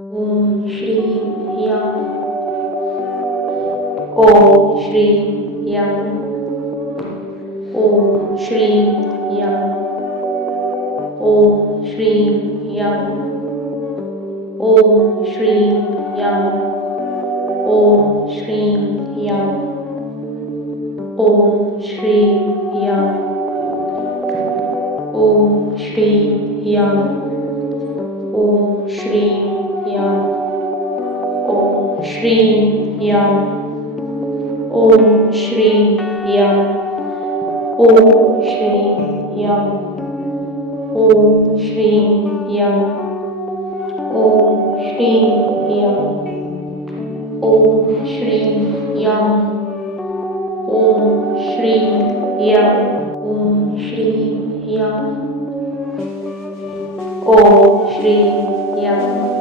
ओम Shri यम. ओम Shri यम. ओम Shri यम. ओम Shri यम. ओम Shri यम. ओम Shri यम. ओम Shri यम. ओम Shri यम. ओम Shri यम. ओम Shri यम. ओम Shri यम. ओम Shri यम. ओम Shri यम. ओम Shri यम. ओम Shri यम. ओम Shri यम. ओम Shri यम. ओम Shri यम.